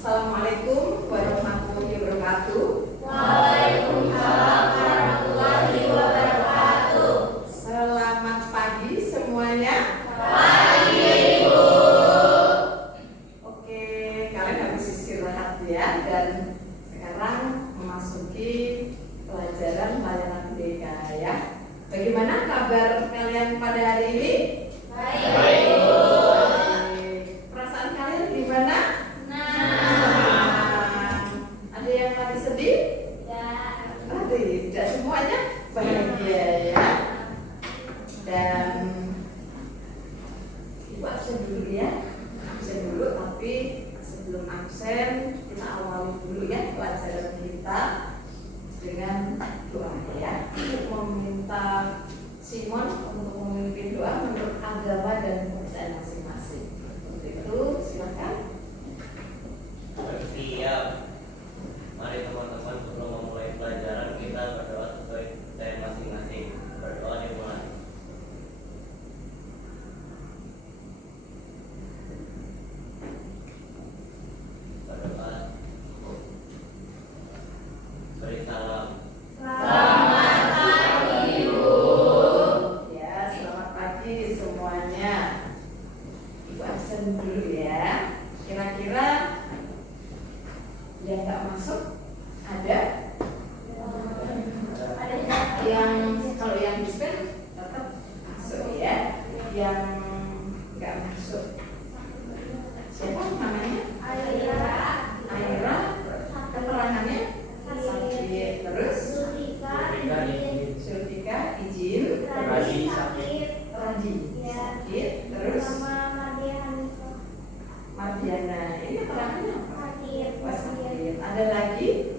Assalamualaikum warahmatullahi wabarakatuh. Waalaikumsalam warahmatullahi wabarakatuh. Selamat pagi semuanya. Pagi, Ibu. Oke, kalian habis istirahat ya, dan sekarang memasuki pelajaran layanan BK ya. Bagaimana kabar kalian pada hari ini? Baik, Ibu. Perasaan kalian gimana? Ada yang lagi sedih? Tidak semuanya bahagia ya. Dan Ibu absen dulu ya. Absen dulu, tapi sebelum absen kita awali dulu ya pelajaran kita dengan doa ya. Untuk meminta Simon untuk memimpin doa menurut agama dan kepercayaan masing-masing. Untuk itu silakan. Siap. Mari teman-teman sebelum memulai pelajaran kita berdoa sesuai kepercayaan masing-masing. Berdoa dimulai. Berdoa. Beri salam. Selamat pagi, Ibu. Ya, selamat pagi semuanya. Ibu absen dulu ya. Kira-kira yang nggak masuk ada? Yang kalau yang dispen tetap masuk ya. Yang nggak masuk siapa namanya? Aira. Keterangannya sakit. Terus Sulfika izin. Raji sakit. Terus Mardiana ini keterangannya apa? Wah, sakit. Ada lagi?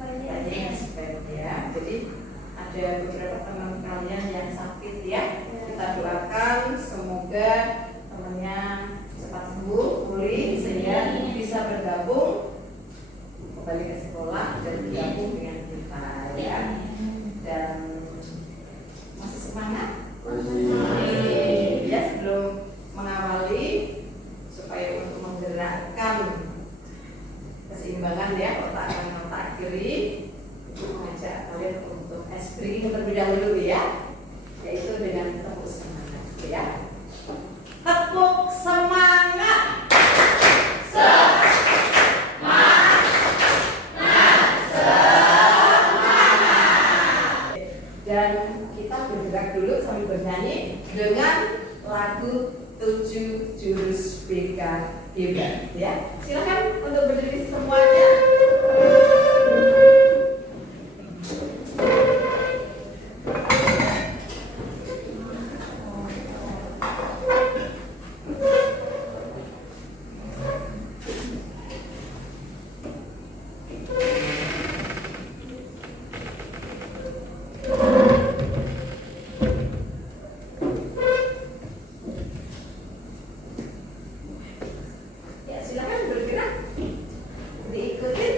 Lagi expert ya. Jadi ada beberapa teman kalian yang sakit ya. Kita doakan semoga temannya cepat sembuh, pulih sehingga bisa bergabung kembali ke sekolah dan bergabung dengan kita ya. Dan masih semangat? Ya, sebelum mengawali supaya untuk menggerakkan keseimbangan ya otak kanan otak kiri, itu mengajak kalian untuk esprit terlebih dahulu ya, yaitu dengan tepuk semangat ya. Tepuk semangat. Dan kita bergerak dulu sambil bernyanyi dengan lagu 7 jurus BK hebat ya. Silakan untuk berdiri semuanya. Ya, silakan bergerak. Diikuti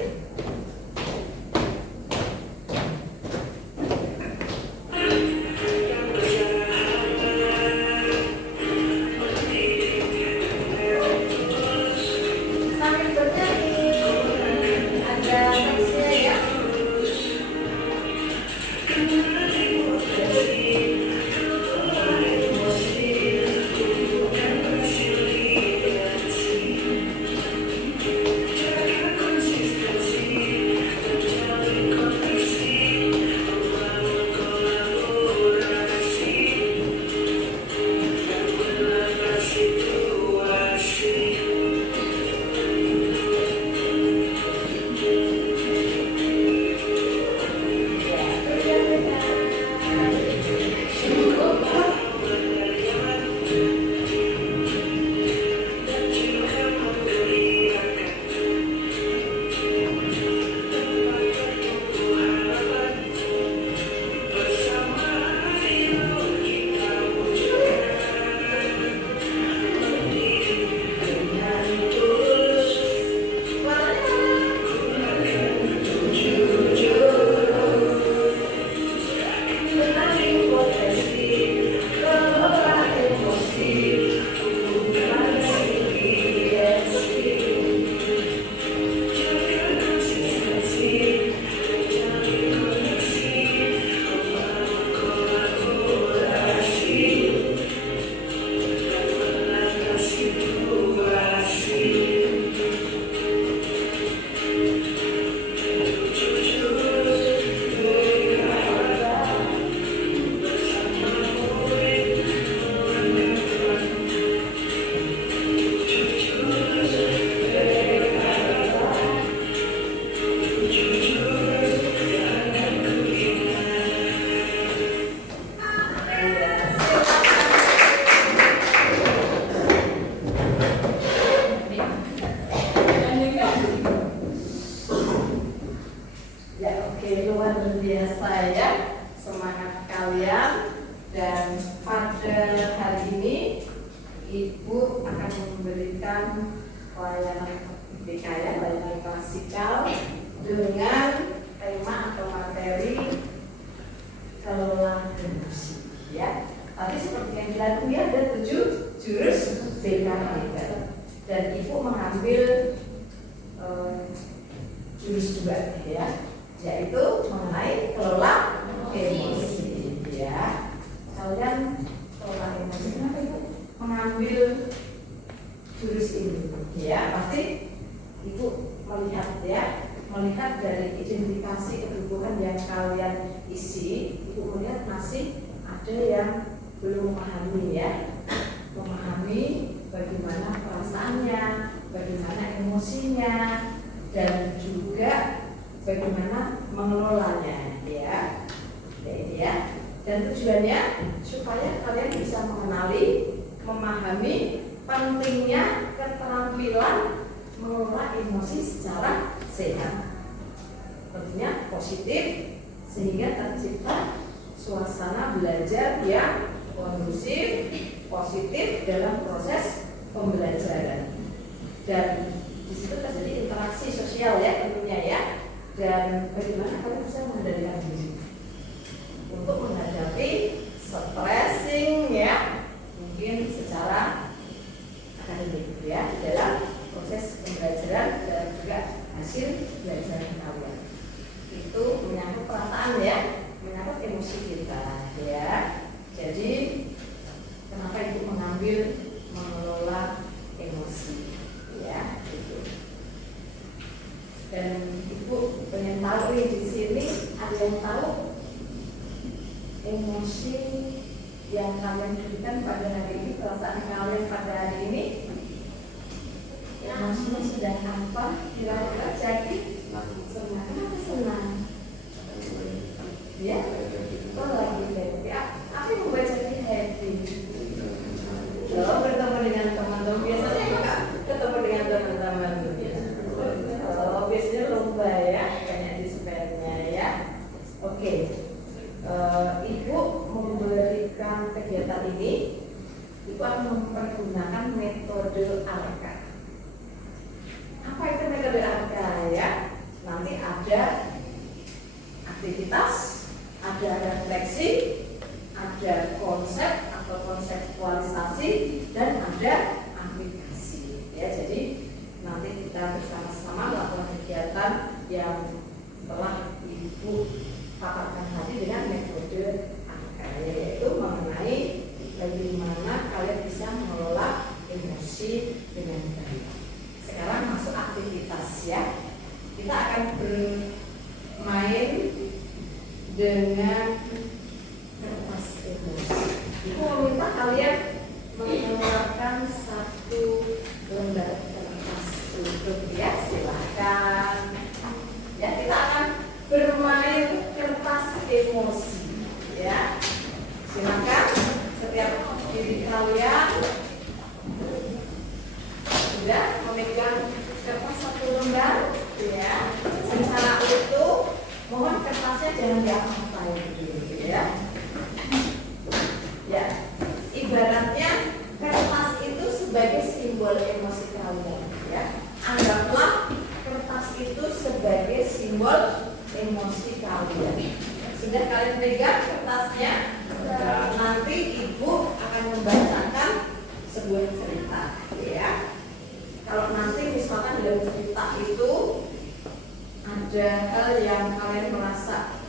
memberikan pelayanan IPK ya, pelayanan klasikal dengan tema atau materi kelola emosi ya. Tapi seperti yang dilalui ada 7 jurus BKB dan Ibu mengambil jurus 2 ya, yaitu mengenai kelola emosi ya. Kalian kelola emosi, kenapa Ibu mengambil jurus ini ya? Pasti Ibu melihat dari identifikasi kebutuhan yang kalian isi, Ibu melihat masih ada yang belum memahami ya, memahami bagaimana perasaannya, bagaimana emosinya, dan juga bagaimana mengelolanya ya. Ini ya. Dan tujuannya supaya kalian bisa mengenali, memahami pentingnya keterampilan mengelola emosi secara sehat, tentunya positif, sehingga tercipta suasana belajar yang kondusif, positif dalam proses pembelajaran. Dan di situ terjadi interaksi sosial ya tentunya ya. Dan bagaimana kalian bisa mengendalikan diri untuk menghadapi stressing ya, mungkin secara akademik ya, dalam proses pembelajaran dan juga hasil belajar kalian. Itu menyangkut perasaan ya, menyangkut emosi kita ya. Jadi kenapa Ibu mengambil mengelola emosi ya itu. Dan Ibu pengen tahu di sini ada yang tahu emosi yang kalian berikan pada hari ini, perasaan kalian pada hari ini, emosinya sudah apa? Kira-kira jadi senang. Kenapa senang? Ya, oh lagi happy. Apa yang membuat jadi happy? Kalau bertemu dengan teman-teman, biasanya juga ketemu dengan teman-teman. Oh, biasanya lomba ya, banyak di sepedanya ya. Oke. Ibu memberikan kegiatan ini, Ibu akan mempergunakan metode ARKA. Apa itu metode ARKA ya? Nanti ada aktivitas, ada refleksi, ada konsep atau konseptualisasi, dan ada aplikasi ya. Jadi nanti kita bersama-sama melakukan kegiatan yang telah Ibu paparkan tadi dengan metode ARKA, yaitu mengenai bagaimana kalian bisa mengelola emosi dengan baik. Sekarang masuk aktivitas ya. Kita akan bermain dengan kertas emosi. Ibu meminta kalian mengeluarkan 1 lembar kertas untuk ya, silahkan. Ya, kita akan bermain kertas emosi ya. Silakan setiap diri kalian sudah memegang kertas 1 lembar ya. Secara utuh, mohon kertasnya jangan diapa-apain gitu ya. Ya, ibaratnya kertas itu sebagai simbol emosi kalian ya. Anggaplah kertas itu sebagai simbol emosi kalian. Sudah kalian pegang kertasnya? Nanti Ibu akan membacakan sebuah cerita ya. Kalau nanti misalkan dalam cerita itu ada hal yang kalian merasa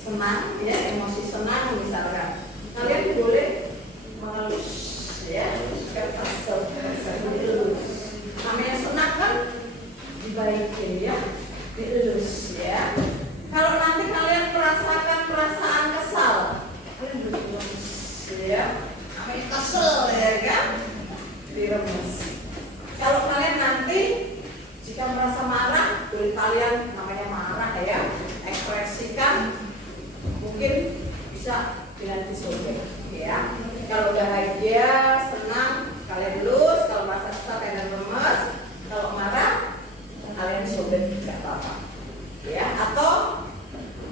senang ya, emosi senang misalkan, kalian boleh mengelus ya, kertas dielus. Namanya senang kan dibaikin ya, dielus ya. Kalau nanti kalian merasakan perasaan kesal, kalian diremes ya, namanya kesel ya kan, diremes. Kalau kalian nanti jika merasa marah, boleh kalian namanya marah ya, ekspresikan, mungkin bisa dengan disobek ya. Kalau bahagia, senang, kalian lus. Kalau merasa kesal, kalian lemes. Kalau marah, kalian sobek, tidak apa-apa ya. Atau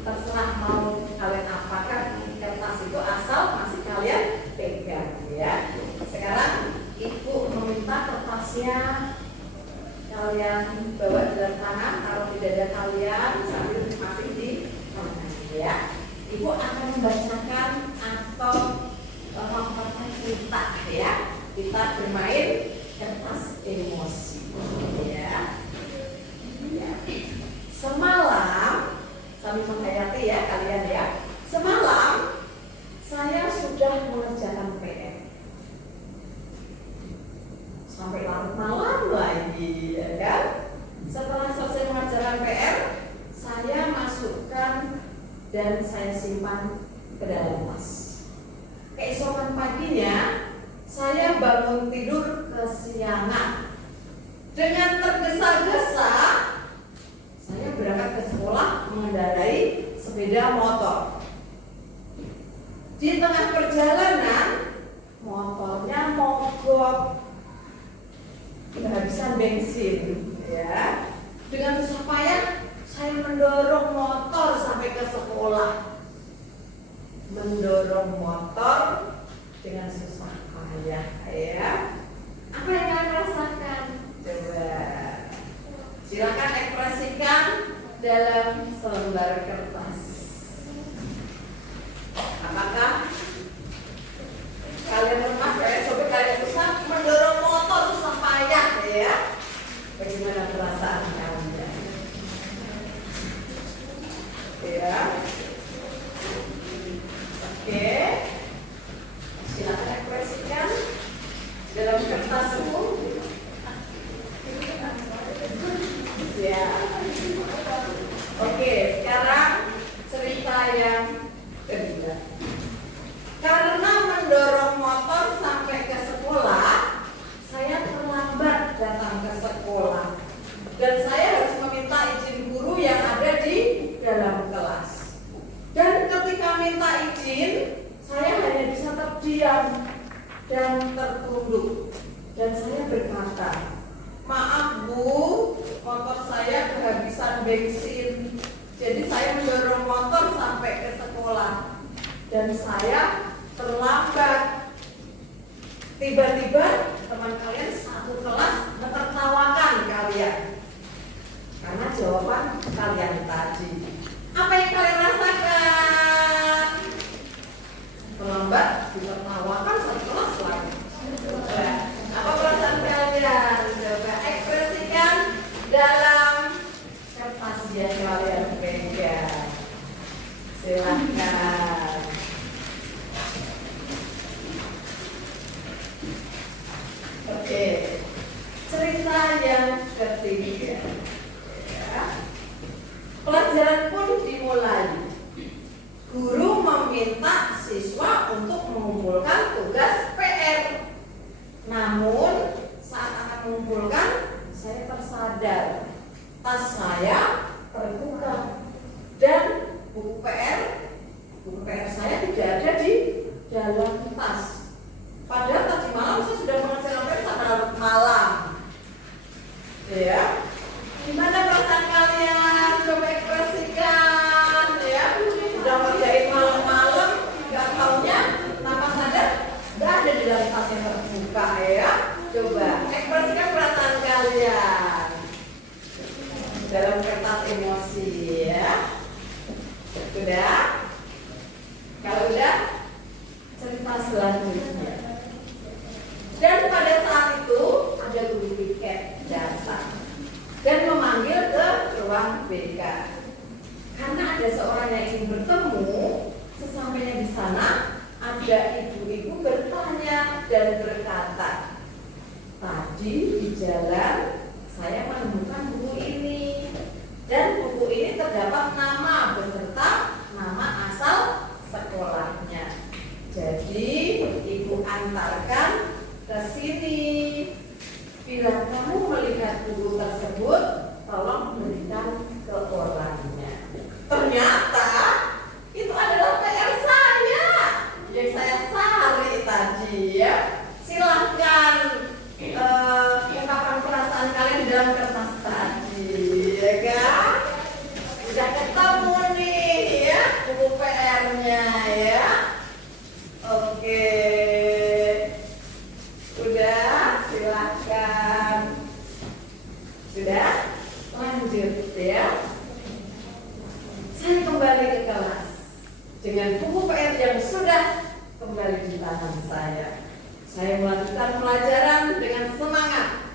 terserah mau kalian apakan kertas itu, asal masih kalian pegang ya. Sekarang Ibu meminta kertasnya kalian bawa dalam tangan, taruh di dada kalian sambil masih di tangan ya. Ibu akan membacakan atau membacakan cerita ya. Kita bermain kertas emosi ya. Semalam sambil menghayati ya kalian ya. Semalam saya sudah mengerjakan PR sampai larut malam lagi ya kan. Setelah selesai mengerjakan PR, saya masukkan dan saya simpan ke dalam tas. Keesokan paginya saya bangun tidur kesiangan. Dengan tergesa-gesa saya berangkat ke sekolah mengendarai sepeda motor. Di tengah perjalanan motornya mogok, kehabisan bensin ya. Dengan susah payah saya mendorong motor sampai ke sekolah. Mendorong motor dengan susah payah ya. Apa yang kalian rasakan? Coba silakan ekspresikan dalam selembar kertas. Apakah kalian lemas, kalian sobek, kalian susah mendorong motor susah payah ya? Bagaimana perasaan kalian? Ya. Oke. Silakan ekspresikan dalam kertasmu. Ya. Oke, sekarang cerita yang kedua. Karena mendorong motor sampai ke sekolah, saya terlambat datang ke sekolah. Dan saya harus meminta izin guru yang ada di dalam kelas. Dan ketika minta izin, saya hanya bisa terdiam dan tertunduk. Dan saya berkata, "Maaf Bu, motor saya kehabisan bensin. Jadi saya mendorong motor sampai ke sekolah. Dan saya terlambat." Tiba-tiba teman kalian satu kelas menertawakan kalian karena jawaban kalian tadi. Apa yang kalian rasakan? Terlambat ditertawakan satu kelas lagi. Coba, apa perasaan kalian? Coba ekspresikan dalam kertas yang kalian pegang. Silahkan. Oke, cerita yang ketiga ya. Pelajaran pun dimulai. Guru meminta siswa untuk mengumpulkan tugas PR. Namun saat akan mengumpulkan, saya tersadar tas saya terbuka dan buku PR saya tidak ada di dalam tas. Padahal tadi malam saya sudah mengerjakan PR sampai larut malam. Ya, gimana perasaan kalian? Coba ekspresikan ya. Sudah ngerjain malam-malam, nggak taunya tanpa sadar nggak ada di dalam tas yang terbuka ya. Coba ekspresikan perasaan kalian dalam kertas emosi ya. Sudah? Kalau udah, cerita selanjutnya. Dan pada saat itu ada guru piket datang dan memanggil ke ruang BK. Karena ada seorang yang ingin bertemu, sesampainya di sana ada ibu-ibu bertanya dan berkata, "Tadi di jalan saya menemukan buku ini dan buku ini terdapat nama beserta nama asal sekolahnya. Jadi ibu antarkan ke sini. Bila kamu melihat buku tersebut, tolong berikan ke orangnya." Ternyata itu adalah PR saya yang saya sari tadi ya. Silahkan ungkapkan perasaan kalian di dalam kertas tadi ya kan. Udah ketemu nih ya buku PR-nya ya. Oke. Udah, silahkan. Sudah? Lanjut ya. Saya kembali ke kelas dengan buku PR yang sudah kembali di tangan saya. Saya melanjutkan pelajaran dengan semangat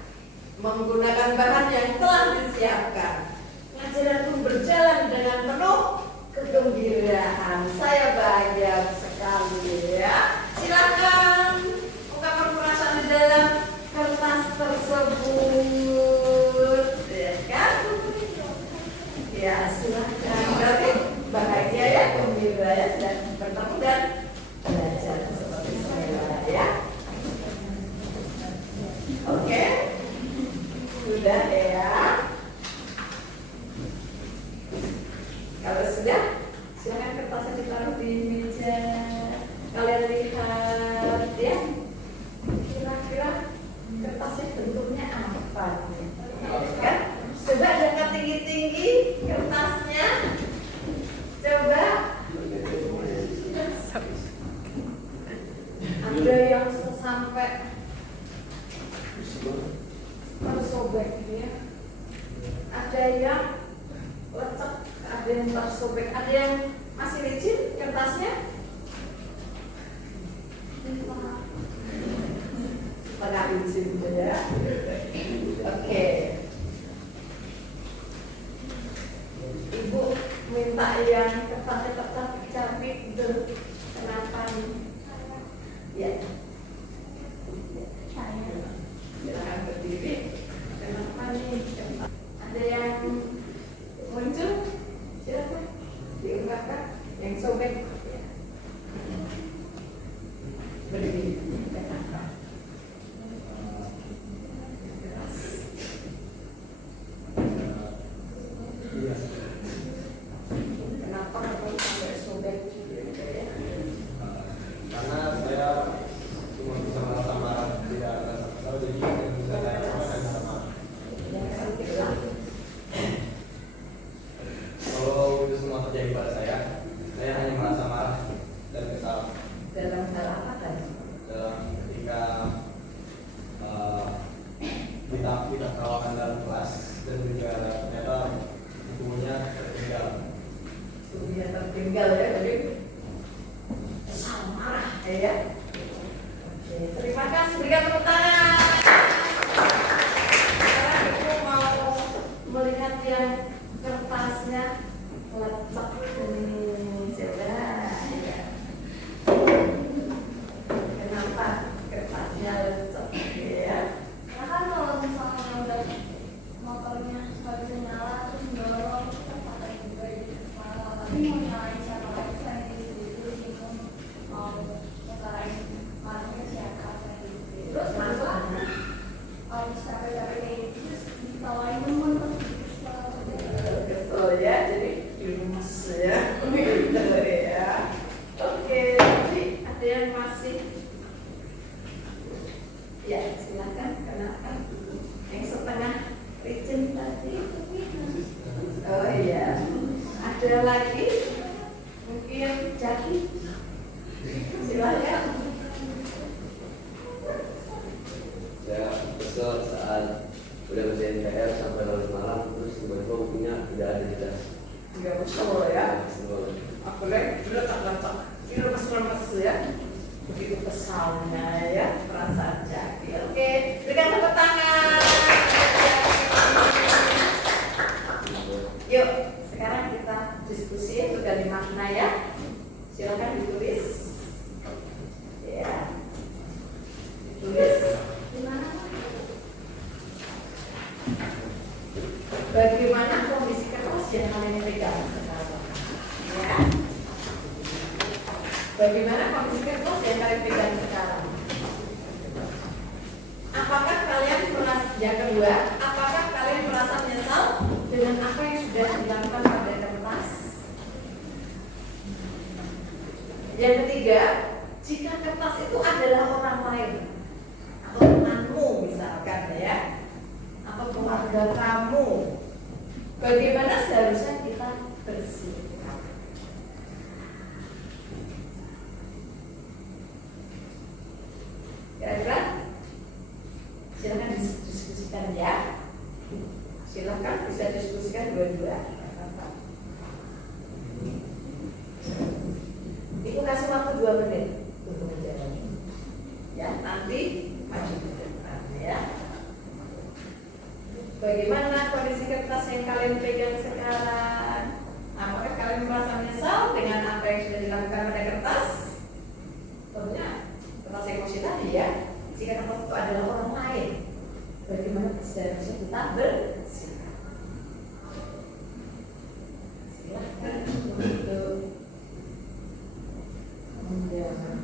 menggunakan bahan yang telah disiapkan. Pelajaran pun berjalan dengan penuh kegembiraan. Saya bahagia sekali ya. Silakan ungkapkan perasaan di dalam kertas tersebut, ya kan? Ya silakan. Berarti bahagia ya, gembira ya, dan bertemu dan belajar seperti saya ya. Oke, sudah ya. Kalau sudah, silakan kertasnya ditaruh di meja. Kalian lihat ya, kira-kira kertasnya bentuknya apa nih? Kan? Coba angkat tinggi-tinggi kertasnya. Coba. Ada yang sampai tersobek ya. Ada yang lecek, ada yang tersobek, ada yang masih licin kertasnya. Setengah licin ya. Oke. Ibu minta yang kertasnya tetap capit itu. Kenapa nih? Ya. Silakan berdiri. Kenapa nih? Ada yang muncul? Silakan diungkapkan. Yang sobek. Ya. Berdiri. Kenapa? Kenapa kamu sampai sobek? Karena saya cuma bisa merasa marah, tidak rasa kesal, jadi saya bisa sama. Kalau itu semua terjadi pada saya hanya merasa marah dan kesal. Dalam hal apa tadi? Dalam ketika kita kawakan dalam kelas dan juga ternyata bukunya tertinggal. Bukunya tertinggal ya, jadi kesal marah ya. Oke, terima kasih, berikan tepuk tangan. Sekarang ibu mau melihat yang kertasnya lecek. Coba ya. Kenapa kertasnya lecek ya? Karena kan kalau misalnya udah motornya nggak bisa nyala terus dorong kita pakai juga gitu. Tapi mau nyalain siapa lagi selain diri sendiri gitu, mau ngarahin marahnya siapa kayak gitu. Terus juga harus capek-capek kayak gitu terus ditawain temen terus Betul ya, jadi dirumus ya. Betul ya. Oke, jadi ada yang masih? Ya, silakan kenakan yang setengah licin tadi. Oh iya, ada lagi? Mungkin Jaki? Silakan. Saya kesel saat udah ngerjain PR sampai larut malam, terus tiba-tiba bukunya tidak ada di tas. Enggak betul ya. Kesel. Aku lihat sudah tak lemes ya. Begitu kesalnya ya, perasaan Jaki. Oke, berikan tepuk tangan. Yuk, sekarang kita diskusi dari makna ya. Silakan ditulis. Ya. Ditulis. gimana? Bagaimana kondisi kertas yang kalian pegang sekarang? Ya. Bagaimana kondisi kertas yang kalian pegang sekarang? Apakah kalian merasa, yang kedua, apakah kalian merasa menyesal dengan apa yang sudah dilakukan pada kertas? Yang ketiga, jika kertas itu adalah orang lain atau temanmu misalkan ya, atau keluarga kamu, bagaimana seharusnya kita bersikap? Kira-kira silakan diskusikan ya. Silahkan bisa diskusikan dua-dua. Ibu kasih waktu 2 menit untuk menjawab. Ya, nanti maju ke depan ya. Bagaimana kondisi kertas yang kalian pegang sekarang? Apakah kalian merasa menyesal dengan apa yang sudah dilakukan pada kertas? Tentunya kertas emosi tadi ya. Jika kertas itu adalah orang lain, bagaimana seharusnya kita bersikap? Silahkan untuk menjawab.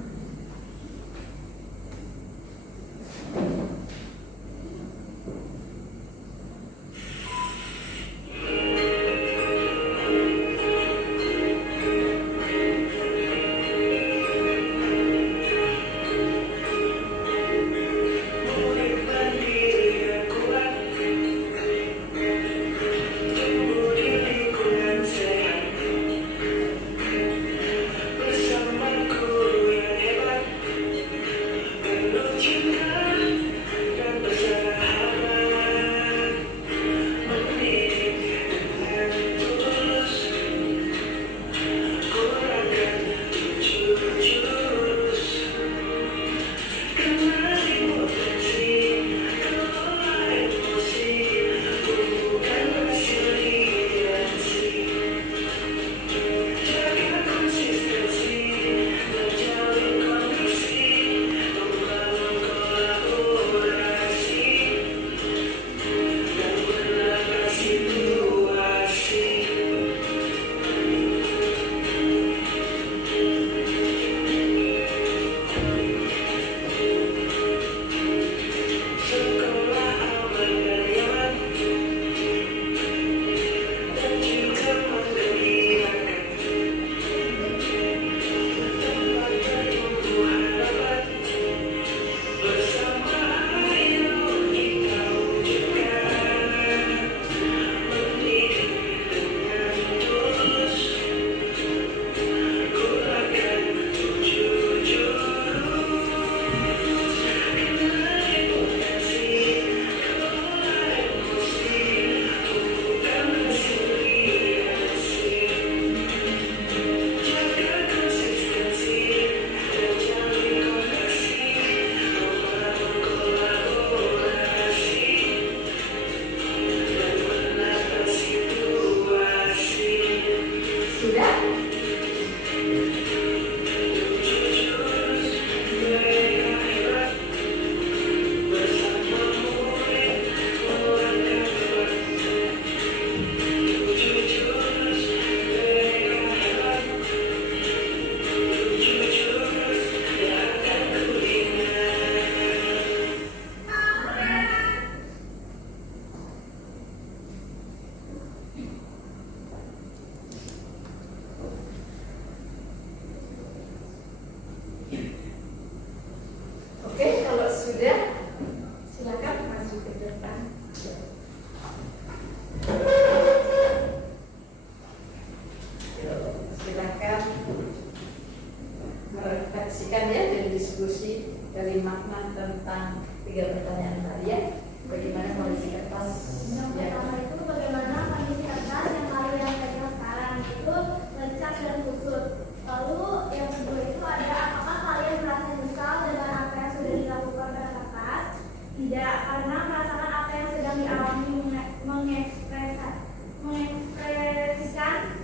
refleksikan ya dari diskusi dari makna tentang 3 pertanyaan tadi ya. Bagaimana kondisi kertas Yang pertama itu bagaimana kondisi kertas yang kalian pegang sekarang itu lecak dan kusut. Lalu yang kedua itu ada apakah kalian merasa menyesal dengan apa yang sudah dilakukan pada kertas? Tidak, karena merasakan apa yang sedang dialami mengekspresikan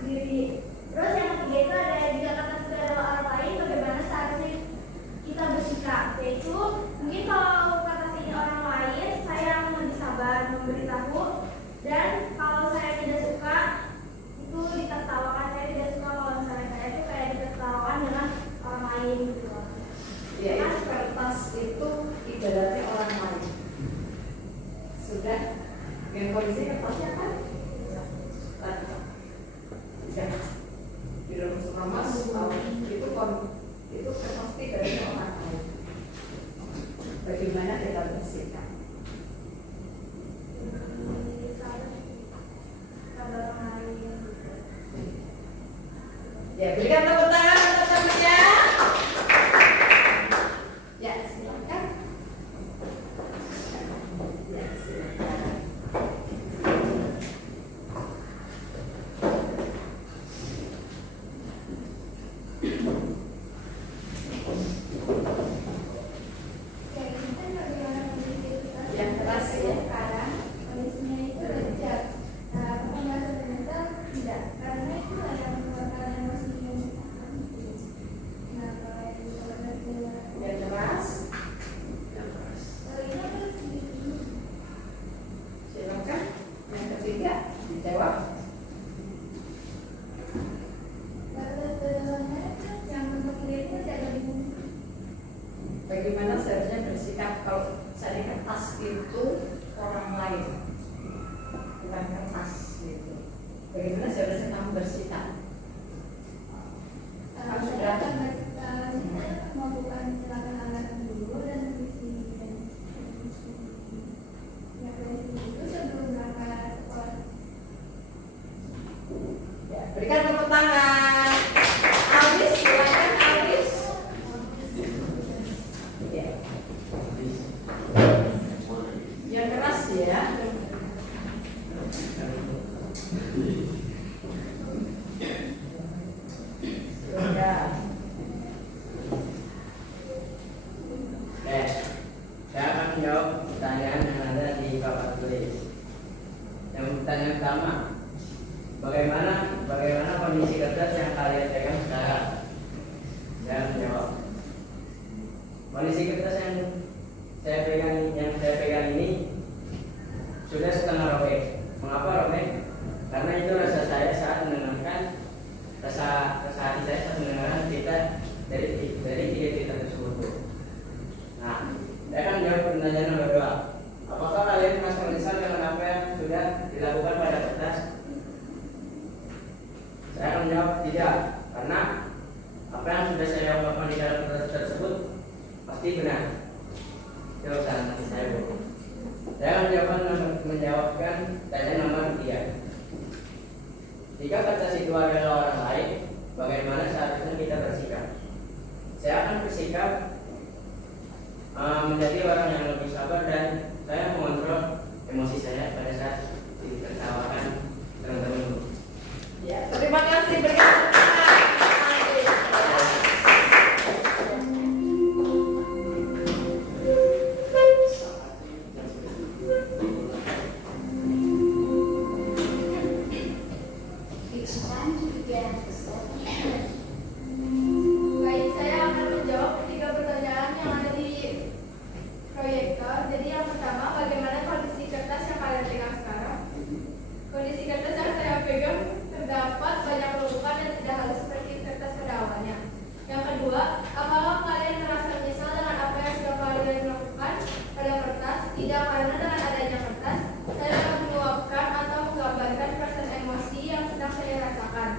diri. Terus yang ketiga itu ada jika kertas itu adalah orang lain, bagaimana seharusnya kita bersikap? Yaitu mungkin kalau kertas ini orang lain, saya akan lebih sabar memberitahu, dan kalau saya tidak suka itu ditertawakan. Saya tidak suka kalau misalnya saya itu kayak ditertawakan dengan orang lain gitu. ya, itu kertas itu ibaratnya orang lain. Sudah dengan kondisi kertasnya kan sudah di dalam mas itu kertas ibaratnya orang lain. Bagaimana kita bersikap? Ya, berikan tepuk tangan untuk temannya. Ya, silakan. Ya, silakan. ya sekarang kondisinya itu wajar. Nah, pembahasan ternyata tidak, karena itu ada mengeluarkan emosi yang nah, kalau yang Yang keras. Yang keras. ini apa sih? Silakan. Yang ketiga dijawab. Yang bentuk itu tidak lebih Bagaimana seharusnya bersikap kalau misalnya kertas itu orang lain, bukan kertas gitu. Bagaimana seharusnya kamu bersikap? Kamu sudah melakukan silakan anggaran dulu dan revisi yang revisi itu sebelum berangkat sekolah. Ya, berikan tepuk tangan. Alvis, silakan Alvis. Ya, yang keras ya. Sudah. Saya akan menjawab pertanyaan yang ada di papan tulis. Yang pertanyaan pertama, bagaimana kondisi kertas yang kalian pegang sekarang? Saya menjawab, kondisi kertas yang saya pegang ini sudah setengah robek. Mengapa robek? Karena itu rasa saya saat mendengarkan rasa hati saya saat mendengarkan cerita dari tiga cerita tersebut. Nah, saya akan menjawab pertanyaan nomor 2. Apakah kalian merasa menyesal dengan apa yang sudah dilakukan pada kertas? Saya akan menjawab tidak, karena apa yang sudah saya lakukan di dalam kertas tersebut pasti benar. Itu urusan hati saya, Bu. Saya akan menjawabkan pertanyaan nomor 3. Jika kertas itu adalah orang lain, bagaimana seharusnya kita bersikap? Saya akan bersikap menjadi orang yang lebih sabar dan saya mengontrol emosi saya pada saat ditertawakan teman-teman. Ya, terima kasih. Berikan tepuk tangan. It's time to begin the second shift. Baik, saya akan menjawab ketiga pertanyaan yang ada di proyektor. Jadi yang pertama, bagaimana kondisi kertas yang kalian pegang sekarang? Kondisi kertas yang saya pegang terdapat banyak lubang dan tidak halus seperti kertas pada awalnya. Yang kedua, apakah kalian merasa menyesal dengan apa yang sudah kalian lakukan pada kertas? Tidak, karena dengan adanya kertas, saya dapat meluapkan atau menggambarkan perasaan emosi yang sedang saya rasakan.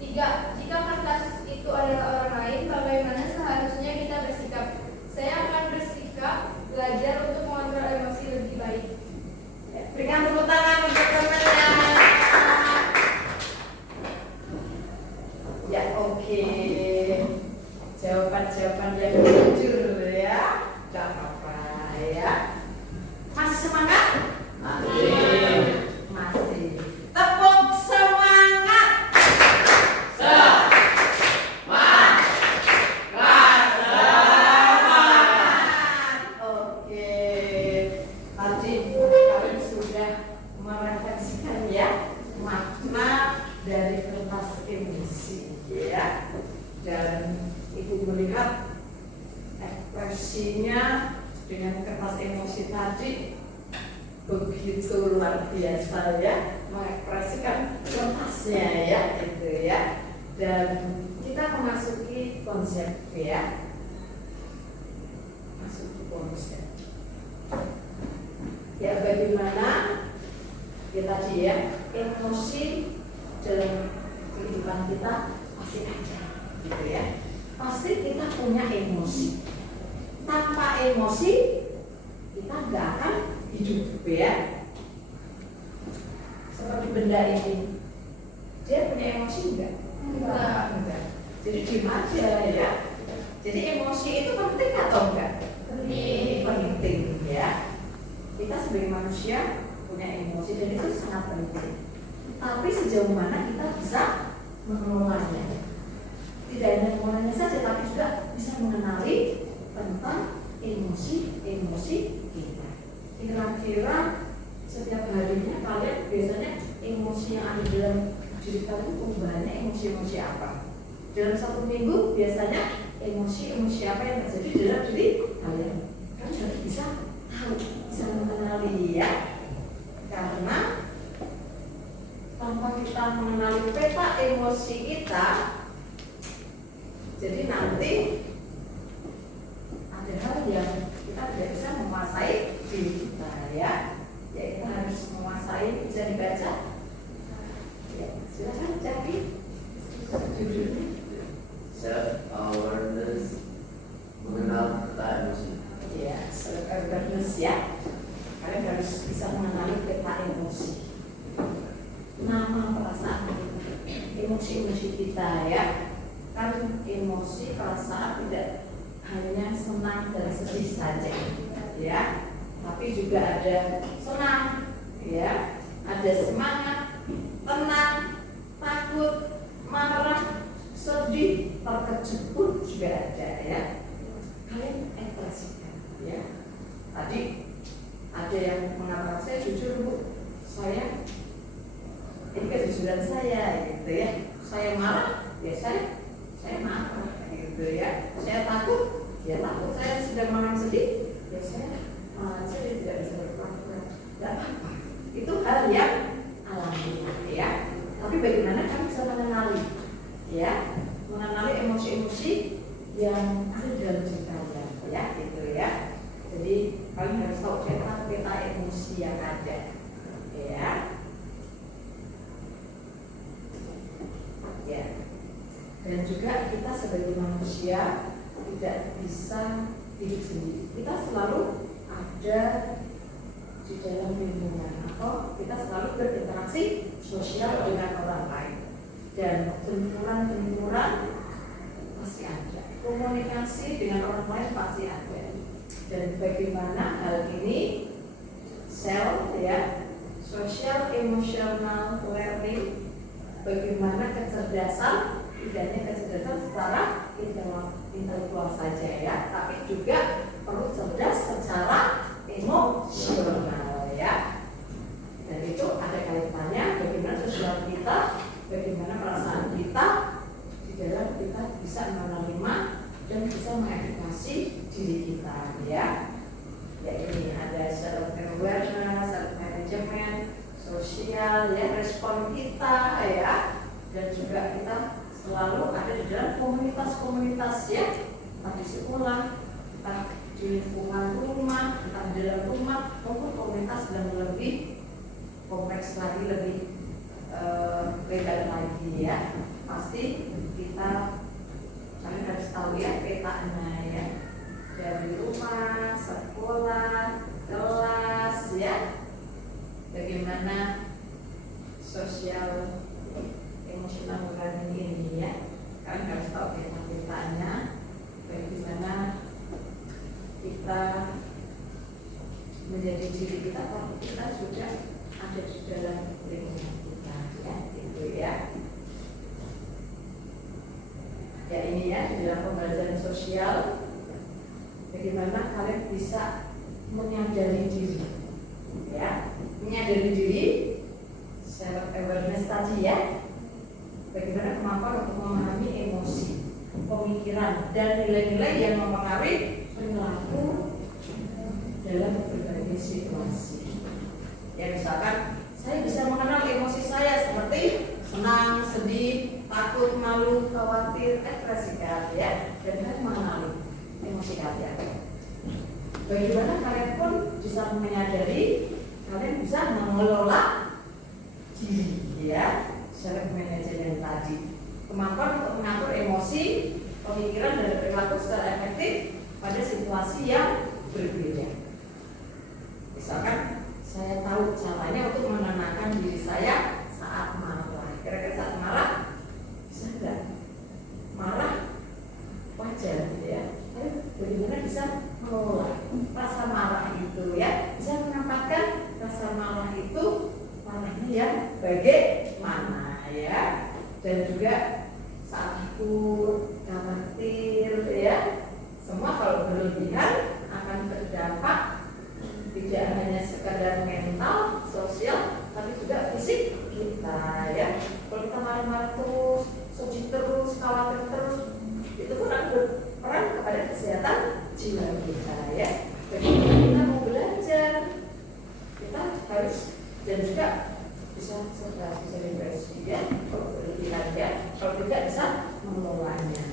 3. Jika kertas itu adalah orang lain, bagaimana seharusnya kita bersikap? Saya akan bersikap belajar untuk mengontrol emosi lebih baik. Ya, berikan tepuk tangan untuk temannya. Ya, oke. Jawaban-jawaban yang jujur ya. Gak apa-apa ya. Masih semangat? Masih. Tepuk semangat. Oke. Tadi kalian sudah merefleksikan ya makna dari kertas emosi ya. Dan ibu melihat ekspresinya dengan kertas emosi tadi begitu luar biasa ya, mengekspresikan kertasnya ya gitu ya. Dan kita memasuki konsep ya, masuk konsep ya, bagaimana ya tadi ya, emosi dalam kehidupan kita pasti ada gitu ya. Pasti kita punya emosi. Tanpa emosi kita nggak akan hidup ya. Seperti benda ini, dia punya emosi enggak? Enggak. Jadi diem aja ya. Jadi emosi itu penting atau enggak? Penting ya. Kita sebagai manusia punya emosi dan itu sangat penting. Tapi sejauh mana kita bisa mengelolanya? Tidak hanya mengelolanya saja, tapi juga bisa mengenali tentang emosi-emosi kita. kira-kira setiap harinya kalian biasanya emosi yang ada dalam diri kalian itu banyak emosi-emosi apa? Dalam satu minggu biasanya emosi-emosi apa yang terjadi dalam diri kalian? Kalian harus bisa tahu, bisa mengenali ya. Karena tanpa kita mengenali peta emosi kita, jadi nanti ada hal yang kita tidak bisa menguasai diri kita ya. Ya kita harus menguasai, bisa dibaca. Ya, silakan jadi judulnya. Self awareness, mengenal peta emosi. Ya, self awareness ya. Kalian harus bisa mengenali peta emosi, nama perasaan emosi-emosi kita ya. Kan emosi perasaan tidak hanya senang dan sedih saja ya, tapi juga ada senang ya, ada semangat, tenang, takut, marah, sedih, terkejut pun juga ada ya. Kalian ekspresikan ya. Tadi ada yang mengatakan, saya jujur Bu, saya ini kejujuran saya gitu ya. Saya marah, ya saya marah gitu ya. Saya takut, ya takut. Saya sedang marah sedih, ya saya tidak bisa berpura-pura. Tidak apa-apa. Itu hal yang alami ya. Tapi bagaimana kami bisa mengenali ya, mengenali emosi-emosi yang ada dalam diri kalian ya, gitu ya. Jadi kalian harus tahu peta emosi yang ada ya. Ya. Dan juga kita sebagai manusia tidak bisa hidup sendiri. Kita selalu ada di dalam lingkungan atau kita selalu berinteraksi sosial dengan orang lain. Dan benturan-benturan pasti ada. Komunikasi dengan orang lain pasti ada. Dan bagaimana hal ini self ya, social emotional learning, bagaimana kecerdasan, tidak hanya kecerdasan secara intelektual saja ya, tapi juga perlu cerdas secara emosional ya. Dan itu ada kaitannya bagaimana sosial kita, bagaimana perasaan kita di dalam kita bisa menerima dan bisa mengedukasi diri kita ya. Ya ini ada self awareness, self management, sosial ya, respon kita ya, dan juga kita selalu ada di dalam komunitas-komunitas ya, entah di sekolah, entah di lingkungan rumah, entah di dalam rumah maupun komunitas yang lebih kompleks lagi, lebih lebar lagi ya. Pasti kita kalian harus tahu ya petanya ya, dari rumah, sekolah, kelas ya, bagaimana sosial emosional learning ini ya. Kalian harus tahu petanya, bagaimana kita menjadi diri kita kalau kita sudah ada di dalam lingkungan kita ya, gitu ya. Ya ini ya, di dalam pembelajaran sosial bagaimana kalian bisa menyadari diri ya, menyadari diri, self awareness tadi ya, bagaimana kemampuan untuk memahami emosi, pemikiran dan nilai-nilai yang mempengaruhi perilaku dalam berbagai situasi. Ya misalkan saya bisa mengenal emosi saya seperti senang, sedih, takut, malu, khawatir, ekspresikan ya, dan kalian mengenali emosi kalian. Bagaimana kalian pun bisa menyadari, kalian bisa mengelola diri ya, self management tadi, kemampuan untuk mengatur emosi, pemikiran dan perilaku secara efektif pada situasi yang berbeda. Misalkan saya tahu caranya untuk menenangkan diri saya saat marah. Kira-kira saat marah bisa nggak? Marah wajar gitu ya. Tapi bagaimana bisa mengelola rasa marah itu ya? Bisa menempatkan rasa marah itu marahnya yang bagaimana ya? Dan juga saat takut, khawatir ya, semua kalau berlebihan akan berdampak tidak hanya harus, dan juga bisa depresi ya, kalau berlebihan ya, kalau tidak bisa mengelolanya.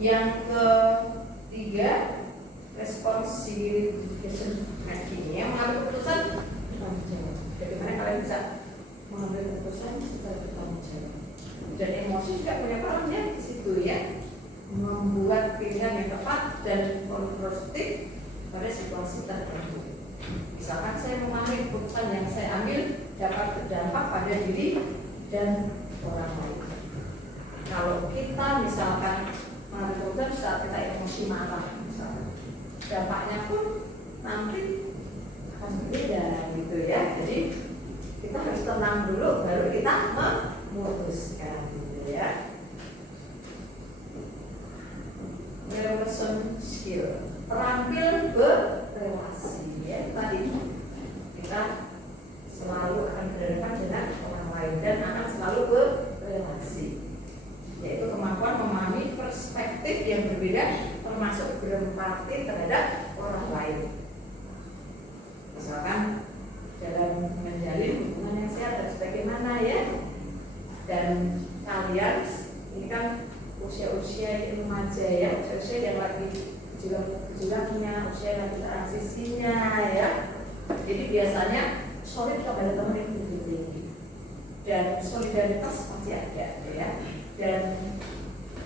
Yang ketiga, responsibility education making, yang mengambil keputusan bertanggung jawab. Bagaimana kalian bisa mengambil keputusan secara bertanggung jawab? Dan emosi juga punya perannya di situ ya, membuat pilihan yang tepat dan konstruktif pada situasi tertentu. Misalkan saya memahami keputusan yang saya ambil dapat berdampak pada diri dan orang lain. Kalau kita misalkan mengambil keputusan saat kita emosi marah, misalkan, dampaknya pun nanti akan berbeda gitu ya. Jadi kita harus tenang dulu baru kita memutuskan gitu ya. Relation skill, terampil berrelasi ya. Tadi kita selalu akan berhadapan dengan orang lain dan akan selalu berrelasi, yaitu kemampuan memahami perspektif yang berbeda termasuk berempati terhadap orang lain. Misalkan dalam menjalin hubungan yang sehat dan sebagaimana ya. Dan kalian ini kan usia-usia remaja ya, usia yang lagi gejolaknya, usia yang lagi transisinya ya. Jadi biasanya solid kepada teman yang lebih tinggi dan solidaritas pasti ada ya. Dan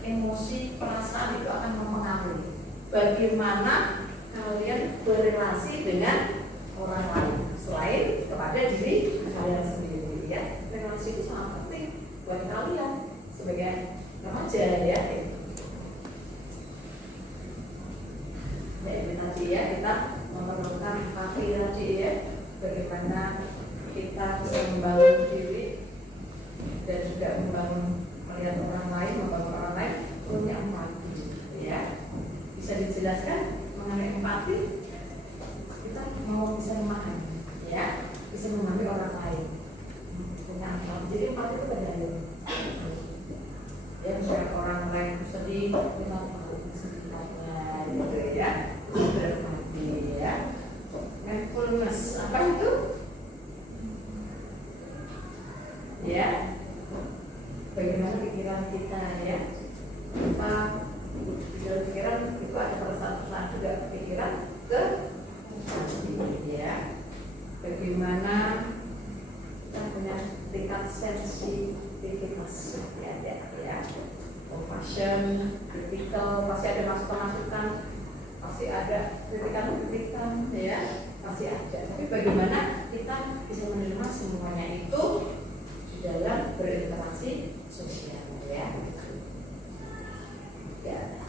emosi, perasaan itu akan mempengaruhi bagaimana kalian berrelasi dengan orang lain selain kepada diri kalian sendiri ya. Relasi itu sangat penting buat kalian sebagai remaja ya. Ya ini tadi ya, kita memerlukan empati tadi ya, bagaimana kita bisa membangun diri dan juga membangun melihat orang lain, membangun orang lain punya empati ya. Bisa dijelaskan mengenai empati? Kita mau bisa memahami ya, bisa memahami orang lain, punya empati. Jadi empati itu berdaya ya, misalnya orang lain sedih kita tahu sedihnya gitu ya, berempati ya. Mindfulness apa itu ya, bagaimana pikiran kita ya, apa di dalam pikiran itu ada perasaan juga pikiran ke ya, bagaimana kita punya tingkat sensitivitas ya, compassion, critical, pasti ada masukan-masukan, pasti ada kritikan ya, pasti ada. Tapi bagaimana kita bisa menerima semuanya itu di dalam berinteraksi sosial ya. Ya,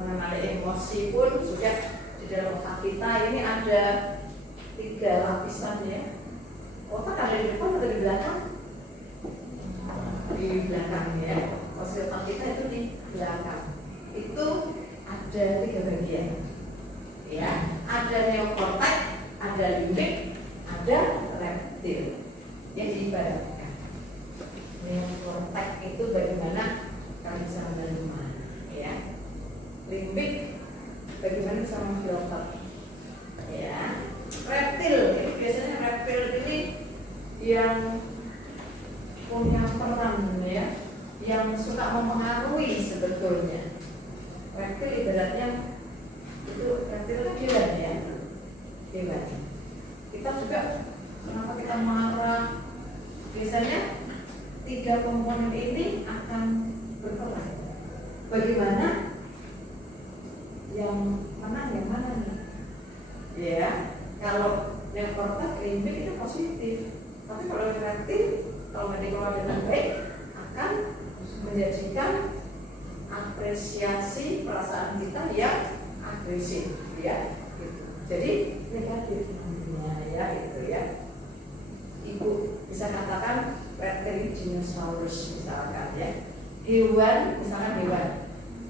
mengenai emosi pun sudah di dalam otak kita ini ada 3 lapisan ya. Otak ada di depan atau di belakang? Di belakang ya. Posisi otak kita itu di belakang. Itu ada 3 bagian. Ya, ada neokortex, ada limbik, ada reptil. Yang diibaratkan. Neokortex itu bagaimana kalian bisa menerima ya. Limbik bagaimana bisa memfilter ya. Reptil, ini biasanya reptil ini yang punya peran ya, yang suka mempengaruhi sebetulnya. Reptil ibaratnya itu, reptil kan hewan ya, hewan. Kita juga kenapa kita marah, biasanya 3 komponen ini akan berperan. Bagaimana yang menang yang mana nih ya. Kalau yang kortex limbik itu positif, tapi kalau reptil kalau dikelola dengan baik akan menjadikan apresiasi perasaan kita yang agresif ya gitu. Jadi negatif nantinya ya itu ya. Ibu bisa katakan reptil dinosaurus misalkan ya, hewan misalkan hewan,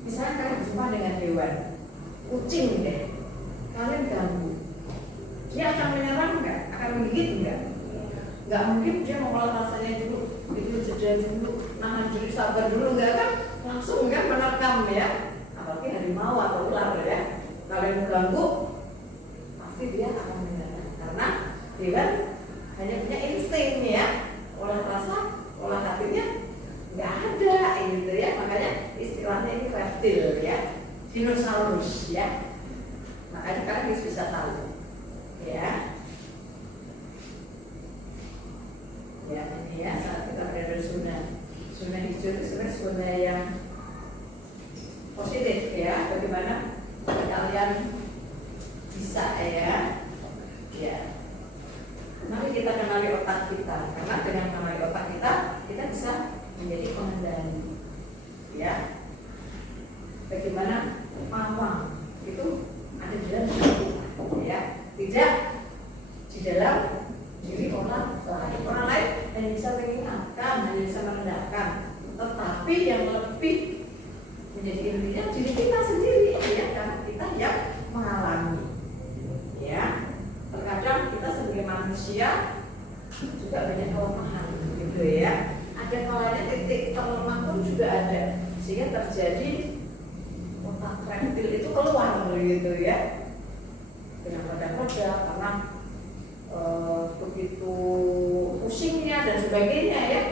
misalnya kalian berjumpa dengan hewan kucing deh, kalian ganggu, dia akan menyerang enggak? Akan menggigit enggak? Enggak mungkin dia mau ngolah rasanya dulu, itu jeda dulu, nahan diri, sabar dulu, enggak kan? Langsung kan menerkam ya. Apalagi harimau atau ular ya. Kalian mengganggu, pasti dia akan menyerang karena dia kan hanya punya insting ya, olah rasa, olah hatinya nggak ada gitu ya, makanya istilahnya ini reptil ya, dinosaurus ya. Makanya kalian harus bisa tahu ya. Ya ini ya, saat kita berada di zona hijau itu sebenarnya zona yang positif ya. Bagaimana kalian bisa ya. Mari kita kenali otak kita, karena dengan mengenali otak kita bisa menjadi pengendali ya. Bagaimana pawang itu ada di dalam diri kita ya, tidak di dalam diri orang lain yang bisa mengingatkan, hanya bisa merendahkan, tetapi yang lebih menjadi intinya diri kita sendiri ya, karena kita yang mengalami ya. Terkadang kita sebagai manusia juga banyak kelemahan gitu ya. Ada kalanya titik terlemah pun juga ada, sehingga terjadi otak reptil itu keluar gitu ya, dengan pada karena begitu pusingnya dan sebagainya ya,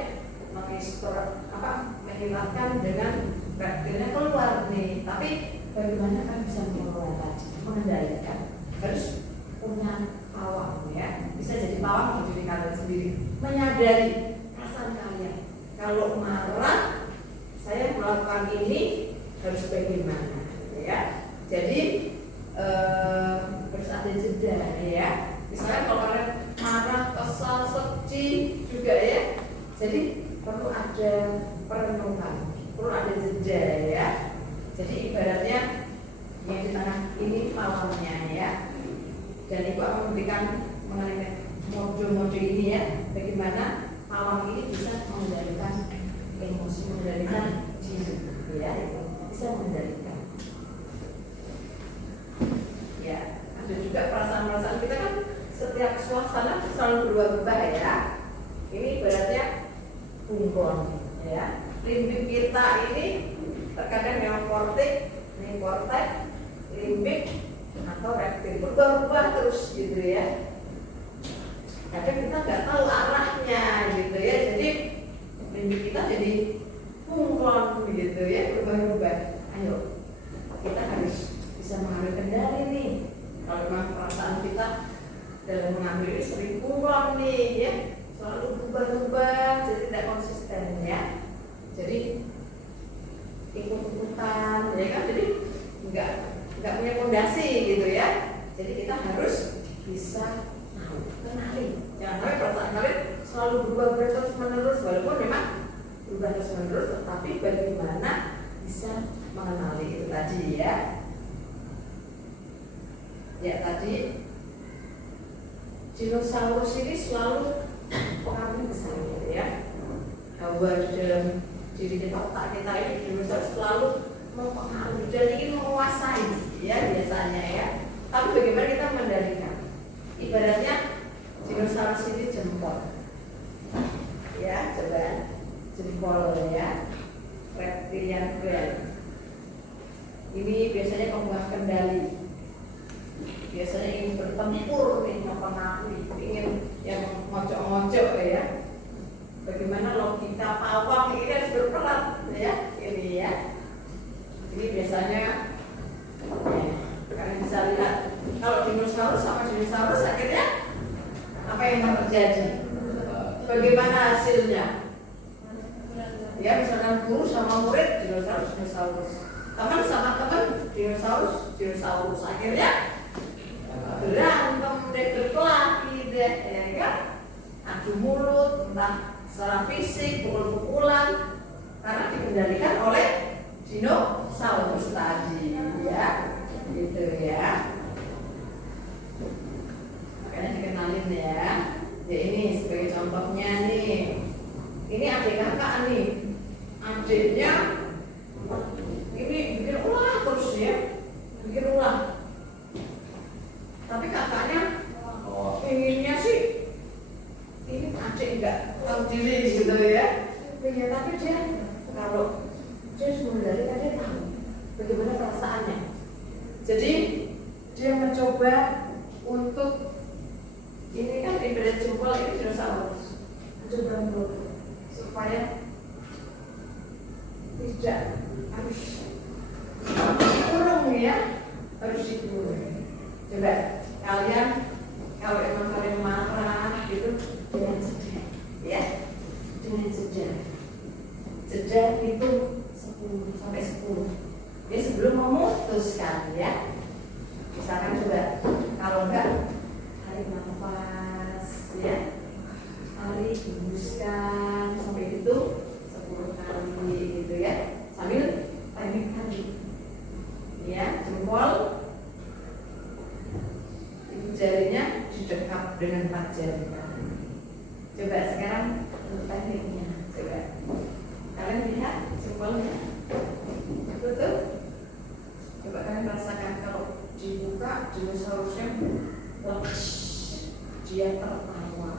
menghilangkan dengan reptilnya keluar nih. Tapi bagaimana kan bisa mengelola, mengendalikan, harus punya pawang ya, bisa jadi pawang untuk diri kalian sendiri, menyadari perasaan kalian. Kalau marah, saya melakukan ini harus bagaimana ya. Jadi harus ada jeda ya. Misalnya kalau kalian marah, kesal, sedih juga ya, jadi perlu ada perenungan, perlu ada jeda ya. Jadi ibaratnya yang di tengah ini pawangnya ya, dan ibu akan memberikan mengenai modul-modul ini ya, bagaimana pawang ini bisa mengendalikan emosi, mengendalikan diri ya, itu bisa mengendalikan ya. Ada juga perasaan-perasaan kita kan setiap suasana selalu berubah-ubah ya. Ini ibaratnya bunglon ya, limbik kita ini terkadang neokortik, limbik atau reptil berubah-ubah terus gitu ya. Kadang kita nggak tahu arahnya gitu ya, jadi limbik kita jadi bunglon gitu ya, berubah-ubah. Ayo kita harus bisa mengambil kendali nih. Kalau memang perasaan kita dalam mengambil ini sering bunglon nih ya, selalu berubah-ubah, jadi tidak konsisten ya. Jadi ikut-ikutan ya kan, jadi nggak punya fondasi gitu ya. Jadi kita harus bisa kenali, jangan sampai perasaan kalian selalu berubah terus menerus, walaupun memang berubah terus menerus, tetapi bagaimana bisa mengenali itu tadi ya. Ya tadi dinosaurus ini selalu pengaruh besar gitu ya, bahwa di dalam diri kita, otak kita ini dinosaurus selalu mempengaruhi dan ingin menguasai ya biasanya ya. Tapi bagaimana kita mengendalikan? Ibaratnya dinosaurus ini jempol ya, coba jempol ya, reptilian brain ini biasanya membuat kendali, biasanya ingin bertempur nih, mempengaruhi, ingin yang mojok-mojok ya. Bagaimana logika pawang ini harus berperan ya, ini ya. Ini biasanya ya, kalian bisa lihat kalau dinosaurus sama dinosaurus akhirnya apa yang terjadi, bagaimana hasilnya ya. Misalkan guru sama murid, dinosaurus, teman sama teman, dinosaurus, akhirnya berantem deh, berkelahi deh ya kan, adu mulut, entah secara fisik, pukul-pukulan, karena dikendalikan oleh dinosaurus tadi ya, gitu ya. Makanya dikenalin ya. Ya ini sebagai contohnya nih, ini adik kakak nih, adiknya ini bikin ulah terus ya, bikin ulah, tapi kakaknya inginnya sih ini adik enggak tahu diri gitu ya. Ya tapi dia kalau dia mengendalikan, dia tahu bagaimana perasaannya. Jadi dia mencoba untuk ini kan jempol ini dinosaurus supaya tidak harus dikurung ya, harus dikurung. Coba kalian kalau emang kalian marah gitu dengan jeda, ya, dengan jeda itu 10 sampai 10. Jadi sebelum memutuskan ya, misalkan coba kalau enggak tarik nafas ya, tarik hembuskan sampai itu 10 kali gitu ya, sambil tarik kali ya, jempol ibu jarinya didekat dengan 4 jari. Coba sekarang untuk tekniknya, coba kalian lihat jempolnya tutup. Coba kalian rasakan kalau dibuka dinosaurusnya lepas, dia tertawa,